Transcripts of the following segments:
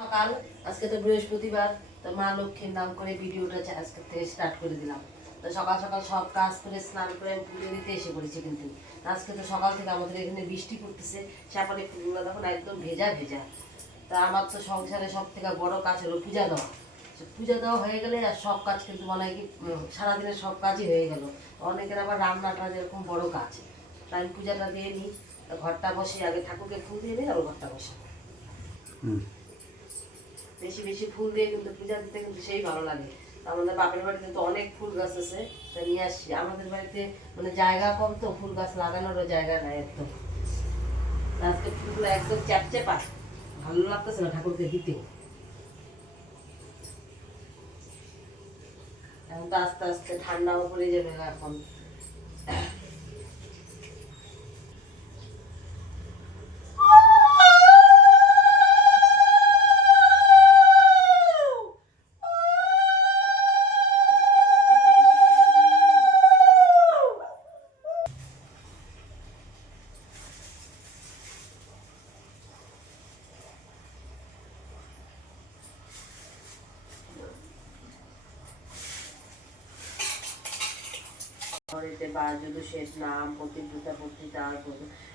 সকাল আজকে তো বৃহস্পতিবার, তো মা লক্ষ্মীর নাম করে ভিডিওটা আজকে থেকে স্টার্ট করে দিলাম। তো সকাল সকাল সব কাজ করে স্নান করে আমি পুজো দিতে এসে পড়েছি। কিন্তু আজকে তো সকাল থেকে আমাদের এখানে বৃষ্টি পড়তেছে, চাপালে ফুলগুলো তখন একদম ভেজা ভেজা। তা আমার তো সংসারে সব থেকে বড় কাজ হলো পূজা দেওয়া। পূজা দেওয়া হয়ে গেলে আর সব কাজ কিন্তু মনে হয় কি সারাদিনের সব কাজই হয়ে গেল। অনেকের আবার রান্নাটা যেরকম বড় কাজ, তাই আমি পূজাটা দিয়ে নিই। ঘরটা বসে আগে ঠাকুরকে ফুল দিয়ে নিই, আর ঘরটা বসে বেশি বেশি ফুল দিয়ে কিন্তু পূজা দিতে কিন্তু সেই ভালো লাগে। আমাদের বাপের বাড়িতে কিন্তু অনেক ফুল গাছ আছে, তা নিয়ে আসছি। আমাদের বাড়িতে মানে জায়গা কম, তো ফুল গাছ লাগানোরও জায়গা নাই একদম। আজকে ফুলগুলো একদম চ্যাপচ্যাপা, ভালো লাগতেছে না ঠাকুরকে দিতেও। এখন তো আস্তে আস্তে ঠান্ডাও পড়ে যাবে এখন। ঘরেতে বাজুদুষের নাম পতিব্রতা পত্রিতা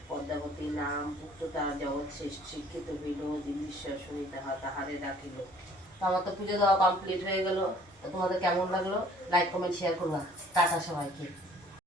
পদ্মাবতী নাম পুত্রতা জগৎ শ্রেষ্ঠ শিক্ষিত হইল দিলীশ্বর শুনি তাহারে ডাকিল। তো আমার তো পুজো দেওয়া কমপ্লিট হয়ে গেল। তো তোমাদের কেমন লাগলো? লাইক কমেন্ট শেয়ার করবা। টাটা সবাইকে।